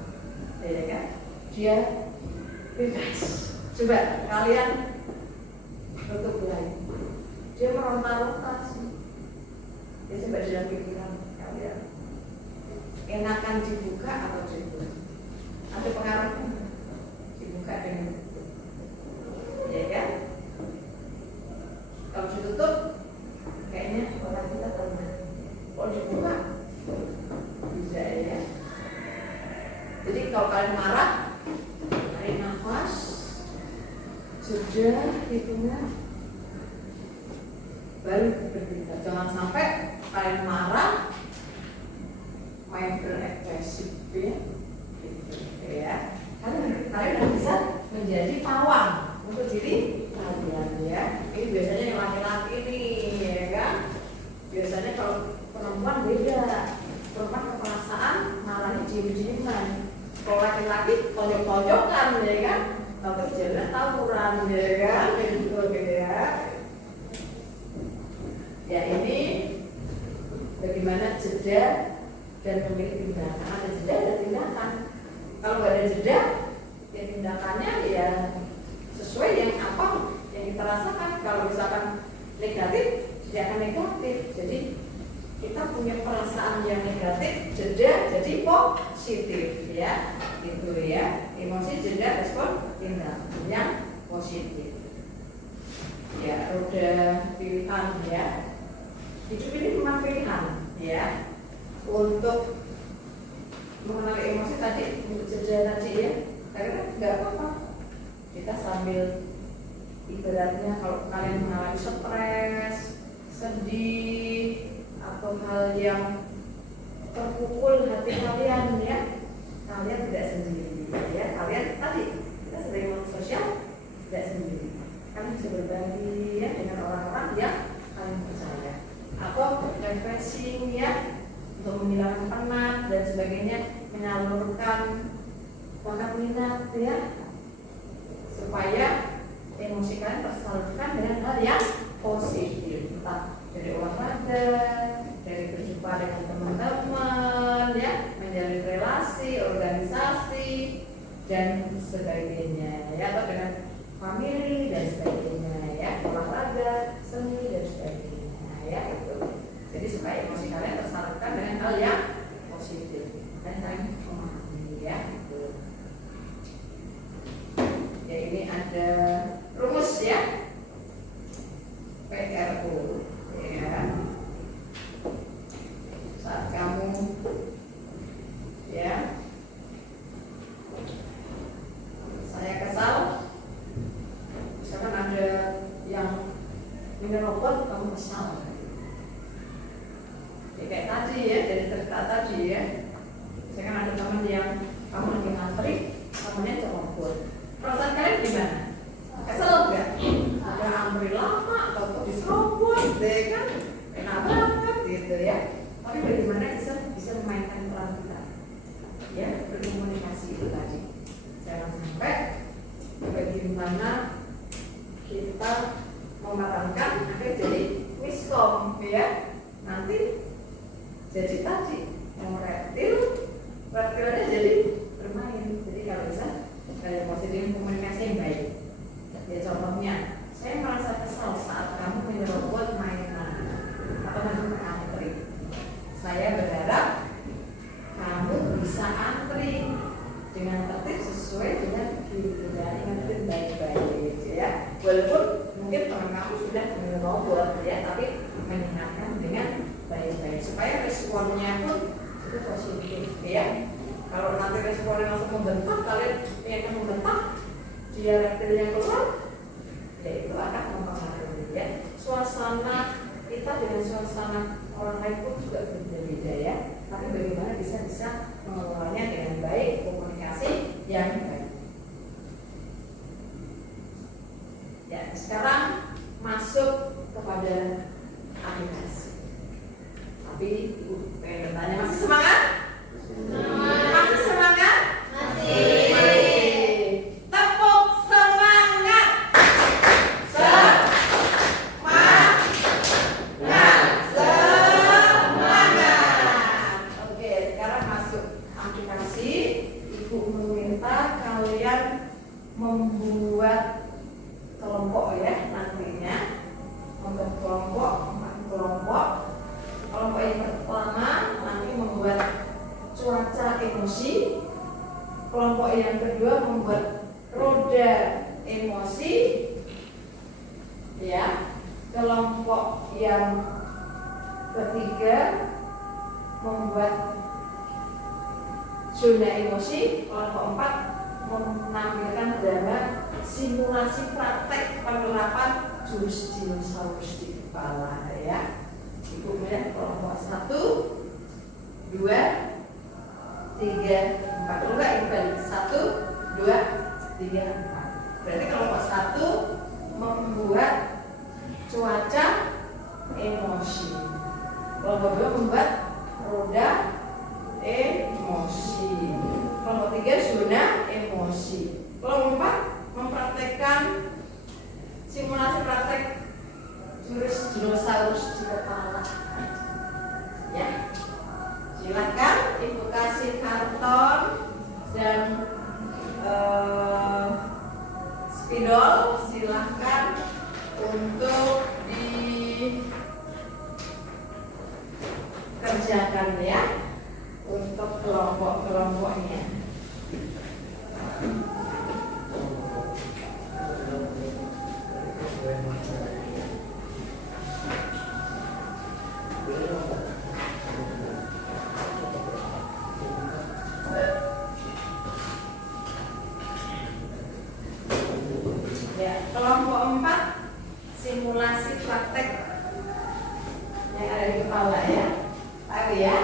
ya kan? Dia bebas. Coba kalian tutup lagi, dia meronta-ronta sih. Ya coba dalam pikiran kalian, enakan dibuka atau ditutup? Ada pengaruhnya dibuka dengan tutup, ya kan? Kalau ditutup kayaknya orang kita tenang. Kalau dibuka bisa ya. Jadi kalau kalian marah, tarik nafas, jeda, hitungan, baru bercerita. Jangan sampai kalian marah main berekspresif ya. Ya, kalian bisa menjadi pawang untuk diri kalian ya. Ini biasanya yang laki-laki nih, ya kan? Biasanya kalau perempuan beda, perempuan keperasaan marahnya diem-dieman. Kalau laki-laki tonjok-tonjokan, ya kan? Tapi jalan tawuran, ya kan? Gitu ya. Ya ini bagaimana jeda dan memilih tindakan. Ada jeda dan tindakan. Kalau nggak ada jeda, ya tindakannya ya sesuai yang apa yang kita rasakan. Kalau misalkan negatif, dia akan negatif. Jadi kita punya perasaan yang negatif, jeda jadi positif ya, gitu ya. Emosi, jeda, respon, tindakan yang positif. Ya, roda pilihan ya. Hidup ini memang pilihan ya. Untuk mengenali emosi tadi, jeda tadi ya, karena nggak apa-apa. Kita sambil ibaratnya kalau kalian mengalami stres, sedih, atau hal yang terpukul hati kalian ya, kalian tidak sendiri ya. Kalian tadi kita sebagai manusia sosial tidak sendiri. Kalian bisa berbagi ya dengan orang-orang yang kalian percaya, atau refreshing ya, untuk menghilangkan penat dan sebagainya, menyalurkan bakat minat ya, supaya emosi kalian tersalurkan dengan hal yang positif, entah dari olahraga, dari berjumpa dengan teman-teman ya, menjalin relasi, organisasi dan sebagainya ya, atau dengan family dan sebagainya ya, olahraga, seni dan sebagainya ya, itu. Jadi supaya emosi kalian tersalurkan dengan hal yang positif dan saling memahami ya, gitu. Ya ini ada rumus ya, PRU ya. Saat kamu ya, saya kesal, misalkan ada yang menyerobot, kamu kesal. Ya, kayak tadi ya, dari cerita tadi ya, misalkan ada teman yang kamu lagi ngantri, temannya cerobot, perasaan kalian gimana? Kesel nggak? Ada antri lama atau diserobot, deh kan? Enak banget gitu ya. Tapi bagaimana bisa memainkan peran kita? Ya, berkomunikasi itu tadi. Jangan sampai bagaimana kita memerankan akhirnya jadi miskom ya. Nanti jadi tadi mau reptilnya jadi bermain. Jadi kalau bisa kalian positif komunikasi yang baik. Ya contohnya, saya merasa kesal saat kamu menyerobot mainan atau masuk antri. Saya berharap kamu bisa antri gitu ya, ingetin baik-baik ya. Walaupun mungkin teman kamu sudah berubah ya, tapi mengingatkan dengan baik-baik supaya responnya pun itu positif ya. Kalau nanti responnya langsung membentak, kalian yang membentak, dia reptilnya keluar, ya itu akan mempengaruhi ya. Suasana kita dengan suasana orang lain pun juga berbeda-beda ya. Tapi bagaimana bisa mengelolanya dengan baik, komunikasi yang baik. Ya, sekarang masuk kepada aplikasi. Tapi Ibu pengen bertanya, masih semangat? Masih semangat? Masih. Tepuk semangat. Semangat. Oke, sekarang masuk aplikasi. Ibu meminta kalian membuat kelompok ya nantinya, membuat kelompok, 4 kelompok. Kelompok yang pertama nanti membuat cuaca emosi. Kelompok yang kedua membuat roda emosi. Ya. Kelompok yang ketiga membuat zona emosi. Kelompok 4 menampilkan gambar simulasi praktek penerapan jurus dinosaurus di kepala ya. Ibu melihat kelompok 1, 2, 3, 4. Coba ibu balik 1, 2, 3, 4. Berarti kelompok 1 membuat cuaca emosi. Kelompok 2 membuat roda emosi. Kelompok 3 zona emosi. Kelompok 4 mempraktekkan simulasi praktek jurus dinosaurus di kepala. Ya, silakan ibu kasih karton dan spidol, silakan untuk dikerjakan ya untuk kelompok-kelompoknya. Ya, kelompok 4 simulasi praktek yang ada di kepala ya. Tahu ya?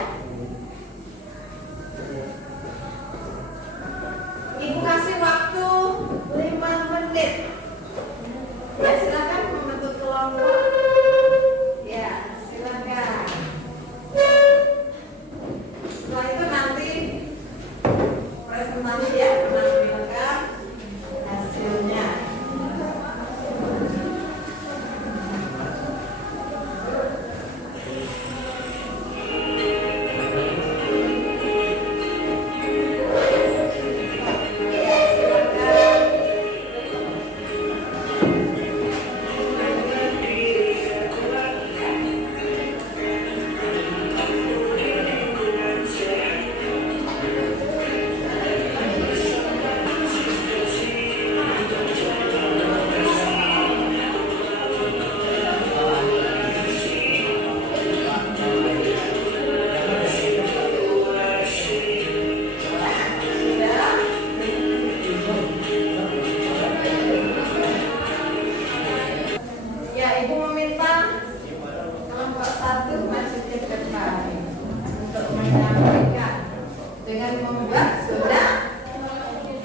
Ibu kasih waktu 5 menit. Ya, silakan membentuk kelompok. Ya, silakan. Setelah itu nanti presentasi ya, menampilkan hasilnya. Ya, ibu meminta kelompok 1 maju ke depan untuk menyampaikan dengan membuat zona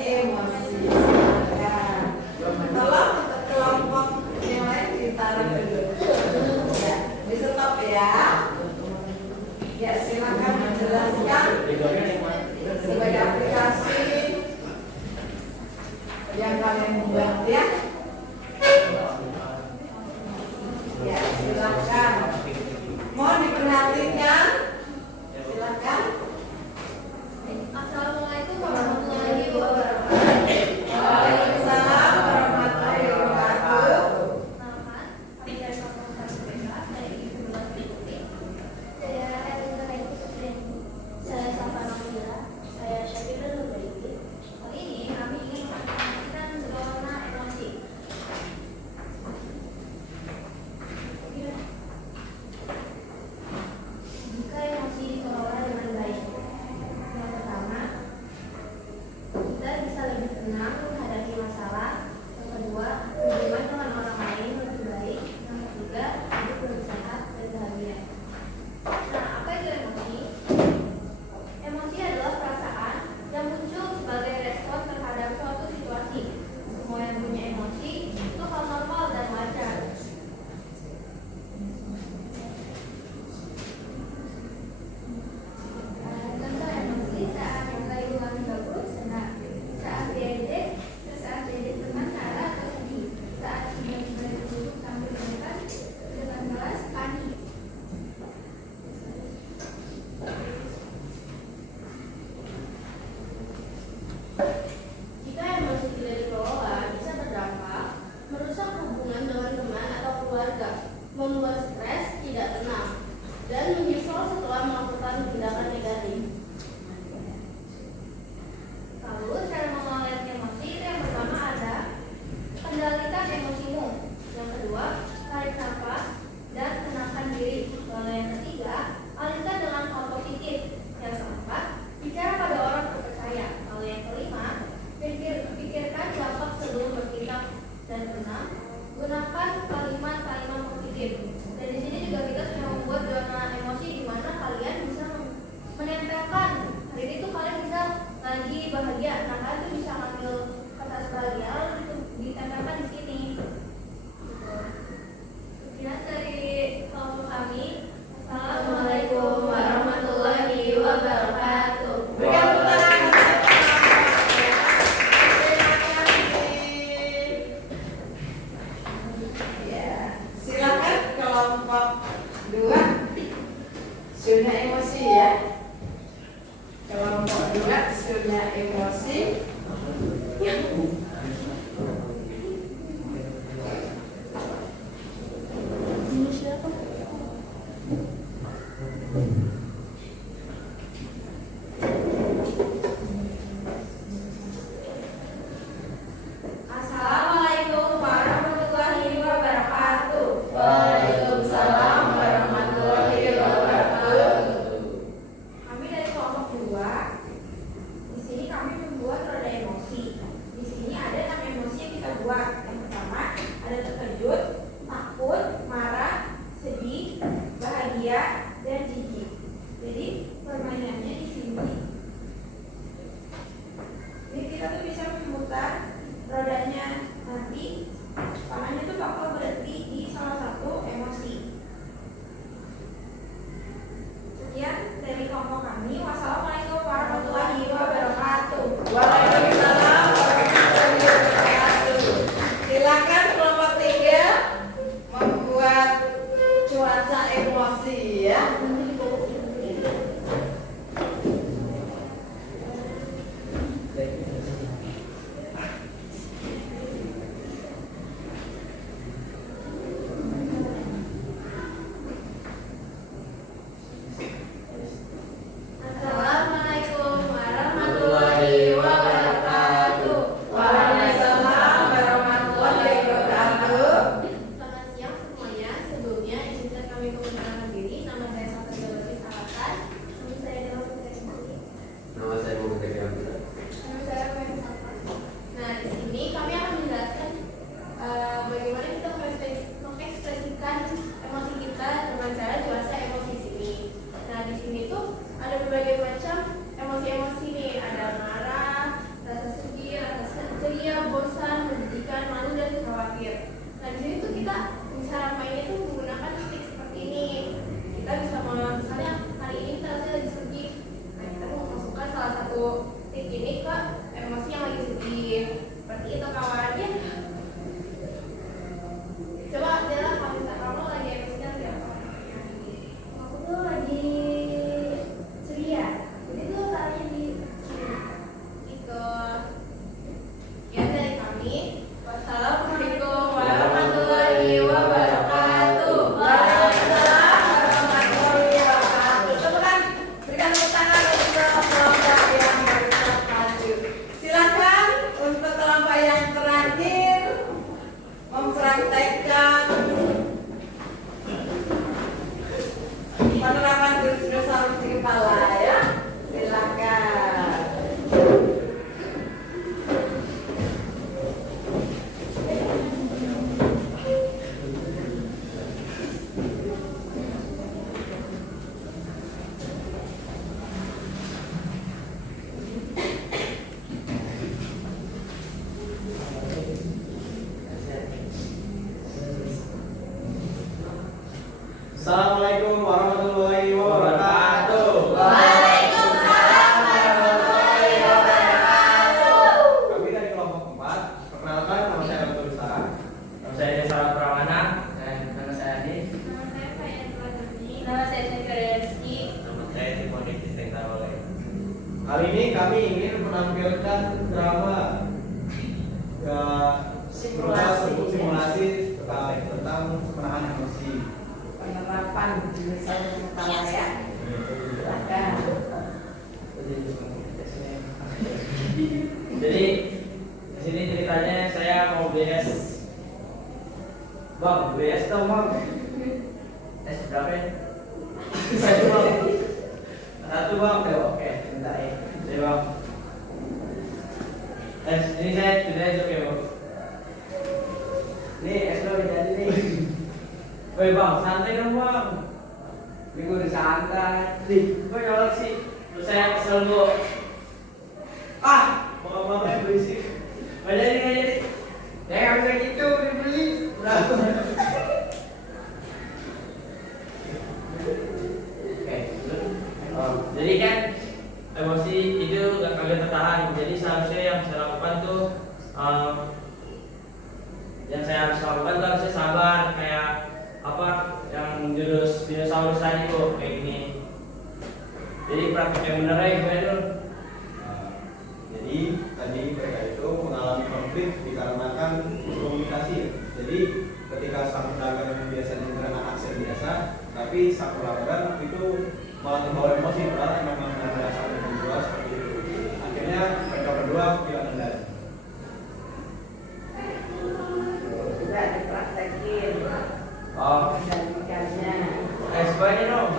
emosi. Silakan. Tolong untuk kelompok yang lain ditaruh dulu. Ya, di stop ya. Ya, silakan menjelaskan sebagai aplikasi yang kalian buat ya. Ya, silakan. Mohon diperhatikan. Silakan. Assalamualaikum warahmatullahi wabarakatuh. Waalaikumsalam warahmatullahi wabarakatuh. Selamat, kami dari Fakultas BK dari Kebetulan Ikuti. Saya Elisa Ikuti. Saya Safana Mila. Saya Syafira Nubaidi. Kali ini kami ingin tenang menghadapi masalah. Yang kedua, hubungan dengan orang lain lebih baik. Yang ketiga, hidup lebih sehat dan bahagia. Nah, apa itu emosi? Emosi adalah perasaan yang muncul sebagai respon terhadap suatu situasi. Semua yang punya emosi itu hal normal dan wajar. Contoh emosi saat lagi ulangi bagus senang, saat diejek, saat diejek teman marah atau sedih, saat tiba-tiba duduk sambil makan dengan malas panik. Jika emosi tidak dikelola, bisa berdampak merusak hubungan dengan teman atau keluarga, membuat stres, tidak tenang, dan menyesal setelah melakukan tindakan negatif. Lalu, cara mengelola emosi itu yang pertama ada kendalikan emosimu. Yang kedua, tarik nafas dan tenangkan diri. Lalu yang ketiga, alihkan dengan hal positif. Yang keempat, bicara pada orang terpercaya. Lalu yang kelima, pikirkan dampak sebelum bertindak. Dan keenam, gunakan kalimat-kalimat positif. Dan di sini juga kita sudah membuat zona emosi di mana kalian bisa menempelkan. Hari ini tuh kalian bisa lagi bahagia, nah kalian tuh bisa ngambil kertas bahagia lalu ditempelkan di sini. Sekian dari kelompok kami. Assalamualaikum warahmatullahi wabarakatuh. Berikan tepuk tangan. Ya, silakan kelompok 2 zona emosi ya. Kelompok 2 zona emosi. Assalamualaikum warahmatullahi wabarakatuh. Waalaikumsalam warahmatullahi wabarakatuh. Kami dari kelompok 2. Di sini kami membuat roda emosi. Di sini ada 6 emosi yang kita buat. Yang pertama ada terkejut, takut, marah, sedih, bahagia, dan jijik. Jadi permainannya di sini. Ini kita tuh bisa memutar rodanya, nanti tangannya tuh bakal berhenti di salah satu emosi. Sekian dari kelompok kami. Wassalamualaikum warahmatullahi wabarakatuh. Waalaikumsalam warahmatullahi wabarakatuh. Silakan kelompok 3 membuat cuaca emosi ya. menampilkan drama ya simulasi tentang penahan emosi. Penerapan misalnya utama ya. Silakan. Jadi di sini ceritanya saya mau BS. Bang, BS dong bang. Berapa ya? Satu bang. Satu bang. Oke, bentar ya. Jadi bang. Ini saya sudah ya bang. Nih, es lo jadi nih. Woi bang, santai dong bang. Minggu udah santai. Nih, gue nyolok sih. Terus saya kesel bu. Bang berisik. Nggak jadi. Ya nggak bisa gitu, dibeli. Udah. Oke. Jadi kan emosi itu gak kalian tertahan. Jadi seharusnya yang saya lakukan tuh harusnya sabar, kayak apa yang jurus dinosaurus tadi tuh kayak gini. Jadi praktek yang bener aja gue dulu. Jadi tadi mereka itu mengalami konflik dikarenakan komunikasi. Jadi ketika sang pedagang yang biasanya menggunakan aksen biasa, tapi sang pelanggan itu malah terbawa emosi, padahal memang ada satu berdua seperti itu. Akhirnya mereka berdua tidak kendali. Juga dipraktekin. Dan ikannya. Semuanya dong.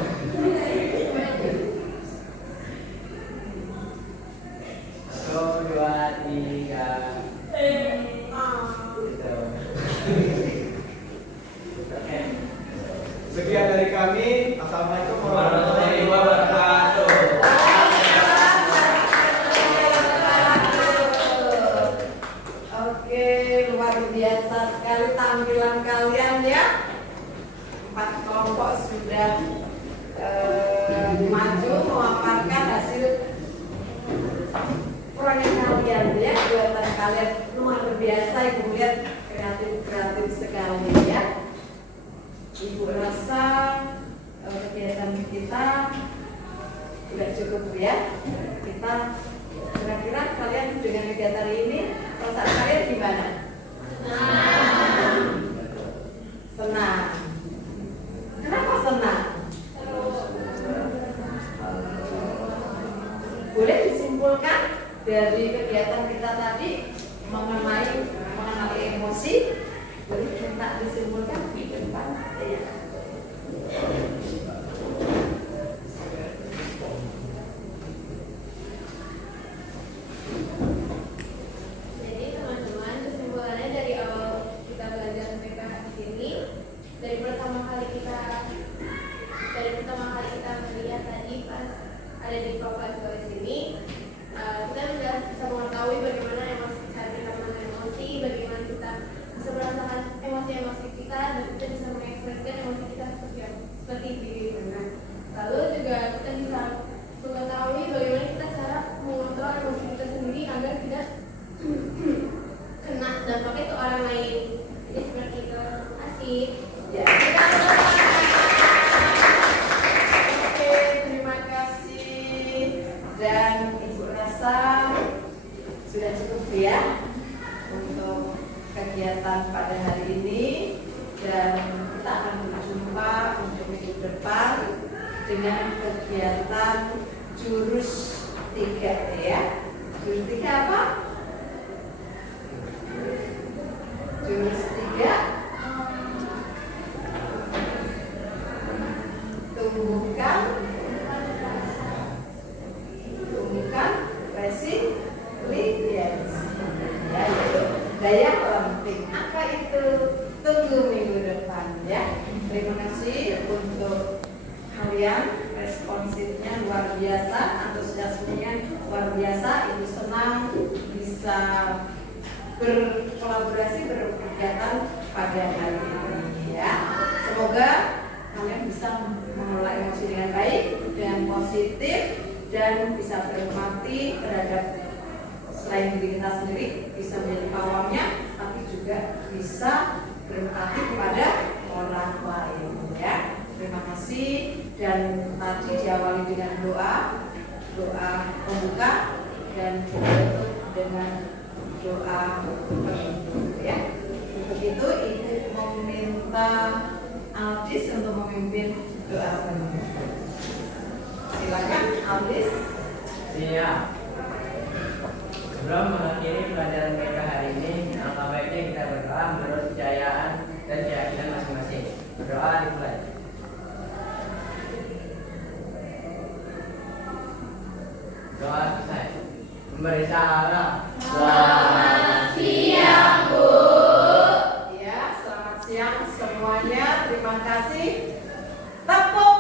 Satu, dua, tiga. Sekian dari kami. Assalamualaikum Warahmatullahi wabarakatuh. Oke, luar biasa sekali tampilan kalian ya. 4 kelompok sudah maju memaparkan hasil proyek kalian ya, buatan kalian luar biasa. Ibu lihat kreatif sekali ya. Ibu rasa kegiatan kita sudah cukup ya. Kita kira-kira kalian dengan kegiatan ini perasaan kalian gimana? Senang. Kenapa senang? Boleh disimpulkan dari kegiatan kita tadi mengenai emosi. Boleh minta disimpulkan di depan ya. Jadi teman-teman, kesimpulannya dari awal kita belajar PK di sini, dari pertama kali kita melihat tadi pas ada di profil di sini, kita sudah bisa mengetahui bagaimana cara kita menahan emosi, bagaimana kita bisa merasakan emosi-emosi kita, dan kita bisa mengekspresikan emosi kita seperti ini. Lalu juga kita bisa mengetahui bagaimana kita cara mengontrol emosi kita sendiri agar tidak kena dampaknya ke orang lain. Jadi seperti itu. Terima kasih. Ya. Oke, terima kasih. Dan Ibu rasa sudah cukup ya untuk kegiatan pada hari ini, dan kita akan berjumpa untuk minggu depan dengan kegiatan jurus 3 ya. Jurus 3 apa? Jurus 3 tumbuhkan resilience ya, yaitu daya penting. Apa itu? Tunggu minggu depan ya. Terima kasih untuk kalian, responsifnya luar biasa, antusiasmenya luar biasa. Ibu senang bisa berkolaborasi, berkegiatan pada hari ini ya. Semoga kalian bisa mengelola emosi dengan baik, dengan positif, dan bisa berempati terhadap selain diri kita sendiri, bisa menjadi pawangnya, tapi juga bisa berempati kepada orang lain ya. Terima kasih. Dan tadi diawali dengan doa pembuka. dan ditutup dengan doa penutup ya. Untuk itu Ibu meminta Aldis untuk memimpin doa penutup. Silakan Aldis. Siap. Sebelum mengakhiri pelajaran PK hari ini, alangkah baiknya kita berdoa menurut kepercayaan dan keyakinan masing-masing. Berdoa dimulai. Doa selesai. Memberi salam. Selamat siang, Bu. Ya, selamat siang semuanya. Terima kasih. Tepuk